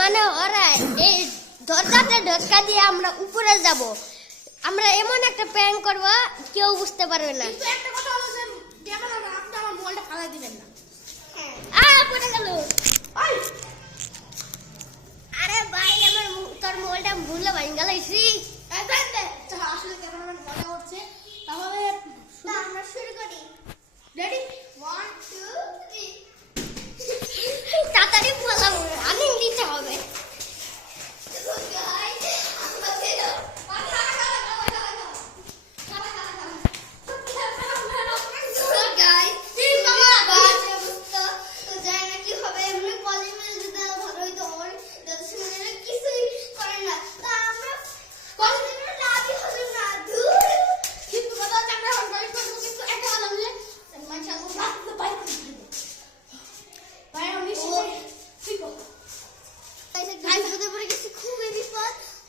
মানে ওরা এই দরজাতে ঢোকা দিয়ে আমরা উপরে যাব। আমরা এমন একটা প্র্যাঙ্ক করব কেউ বুঝতে পারবে না। কিন্তু একটা কথা হলো যে ক্যামেরা আপনি আমার মোবাইলটা ফালাই দিবেন না। পড়ে গেল। আরে ভাই আমার তোর মোবাইলটা ভুলে ভাঙ গেল। আসলে ক্যামেরাম্যান মজা করছে। তাহলে আমরা শুরু করি। রেডি 1 2 3 তাড়াতাড়ি বলা আমি নিতে হবে।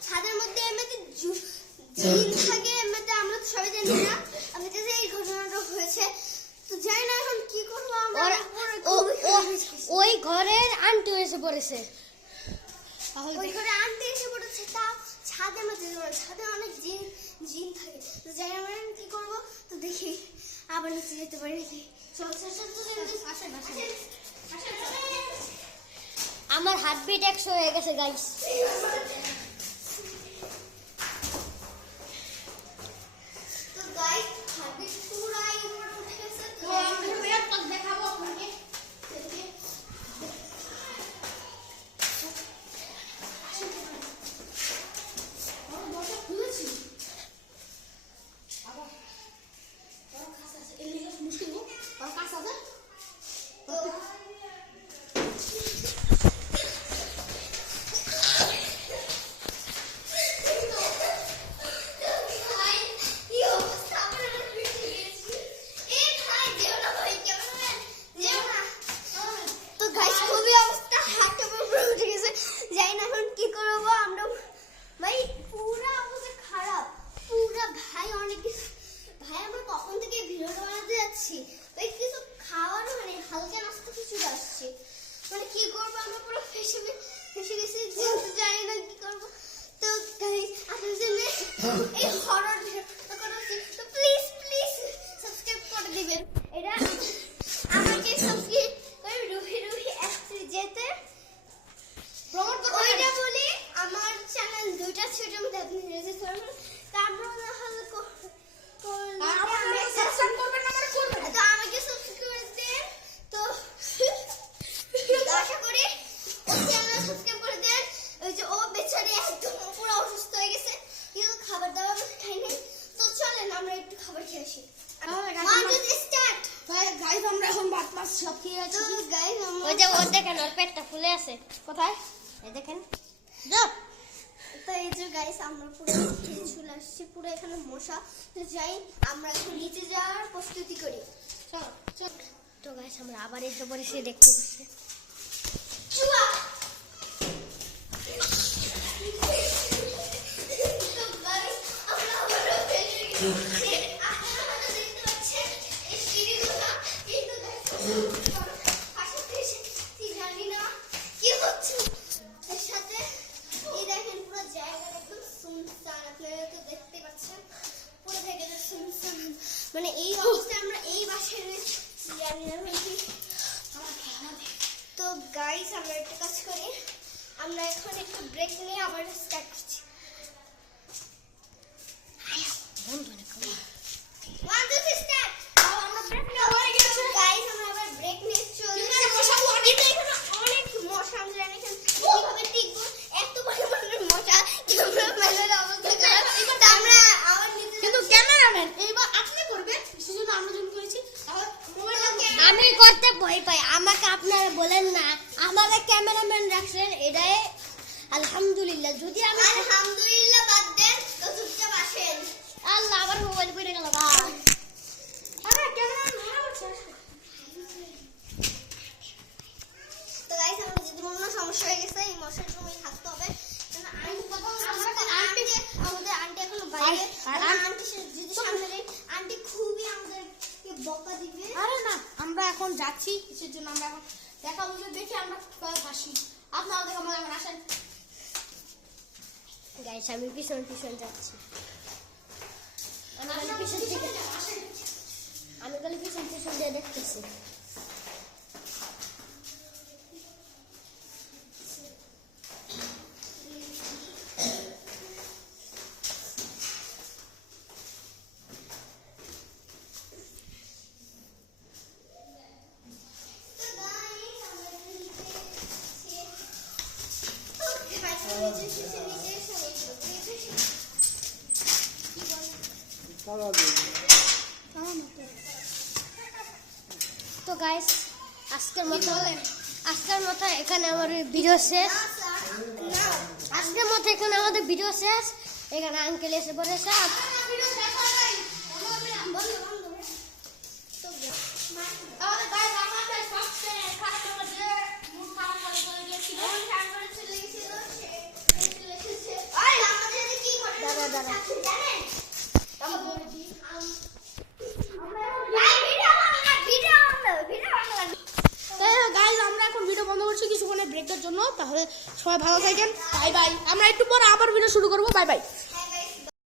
ছাদের মধ্যে এমনিতে জিন থাকে, এমনিতে আমরা তো সবাই জানি না এমনিতে এই ঘটনাটা হয়েছে। তো জানি না এখন কি করবো আমরা। ওই ঘরের আন্টি এসে পড়েছে। ওই ঘরে আন্টি এসে পড়েছে, তা ছাদের মধ্যে ছাদে অনেক জিন থাকে। তো জানি আমরা কি করবো। তো দেখি আবার নিচে যেতে পারি নাকি। আমার হার্টবিট 100 হয়ে গেছে গাইস। তো গাইস হার্টবিট পুরাই উপরে উঠে গেছে। তো আমি একটা দেখাবো আপনাকে। মানে কি করবো আমরা পুরো ফেসে গেছি, যেহেতু জানি না কি করবো। তো গাইস আপনাদের জন্য এই হরর ভিডিওটা করেছি, তো প্লিজ সাবস্ক্রাইব করে দিবেন। এটা আমাকে সাবস্ক্রাইব করে রুহি এসে যেতে প্রমোট করতে ওইটা বলি। আমার চ্যানেল দুইটা ছোট মধ্যে আপনি রেজিস্টার করুন। তো আমরা না হলে সাবস্ক্রাইব করবেন না মানে করবেন। তো আমাকে সাবস্ক্রাইব দেন। তো আশা করি চ্যানেল সাবস্ক্রাইব করে দেন। ওই যে ও বেচারি একদম পুরো অসুস্থ হয়ে গেছে, কিন্তু খাবার দাবার খাইনি। তো চলেন আমরা একটু খাবার খেয়ে আসি। গাইস আমরা এখন ভাত মাছ সব খেয়ে আছি। তো গাইস ওই যে ওর দেখেন ওর পেটটা ফুলে আছে। কোথায়? এই দেখেন যাও। তো এই যে গাইস আমরা পুরো খেয়ে চলে আসছি, পুরো এখানে মশা। তো যাই আমরা এখন নিচে যাওয়ার প্রস্তুতি করি। চল। তো গাইস আমরা আবার এসে পড়েছি দেখতে পাচ্ছি। মানে এই অবস্থায় আমরা এই বাসায় রয়েছি। তো গাইস আমরা একটা কাজ করি, আমরা এখন একটু ব্রেক নিয়ে আবার স্টার্ট করছি। আমরা ব্রেক নিয়ে হয়ে গেছে গাইস। আমরা আবার ব্রেক নিয়ে চলে অনেক মশা। আমরা জানি কিভাবে টিকবো, এত পরিমাণে মশা আমরা আবার কিন্তু ক্যামেরাম্যান এইবার আপনি করবেন, সেজন্য আমরা জন্য করেছি। আমি করতে ভয় পাই, আমাকে আপনারা বলেন না। আমাদের ক্যামেরাম্যান রাখছেন, এটাই আলহামদুলিল্লাহ। যদি আমি আলহামদুলিল্লাহ বাদ দেন তো চুপচাপ আসেন। আল্লাহ আবার মোবাইল পড়ে গেল ভাই। আরে ক্যামেরাম্যান ভালো আছে। তো গাইস আমাদের যদি কোনো সমস্যা হয়ে গেছে, এই মশার সময় থাকতে হবে। আমাদের আন্টি এখনো বাইরে। আন্টি যদি সামনে আন্টি খুবই আমাদেরকে বকা দিবে। আরে না, আমরা এখন যাচ্ছি কিসের জন্য? আমরা এখন দেখাবো যে দেখি আমরা হাসি। আপনারা দেখে মজা করে আসেন। গাইস আমি পিছন পিছন যাচ্ছি। আমি খালি পিছন পিছন দিয়ে দেখতেছি। তো গাইস আজকের মতো এখানে আমার ভিডিও শেষ। আজকের মতো এখানে আমাদের ভিডিও শেষ। এখানে আঙ্কেল এসে পড়েছে। আমরা এখন ভিডিও বন্ধ করছি কিছুক্ষণের ব্রেকের জন্য। তাহলে সবাই ভালো থাকেন, বাই বাই। আমরা একটু পরে আবার ভিডিও শুরু করবো, বাই বাই।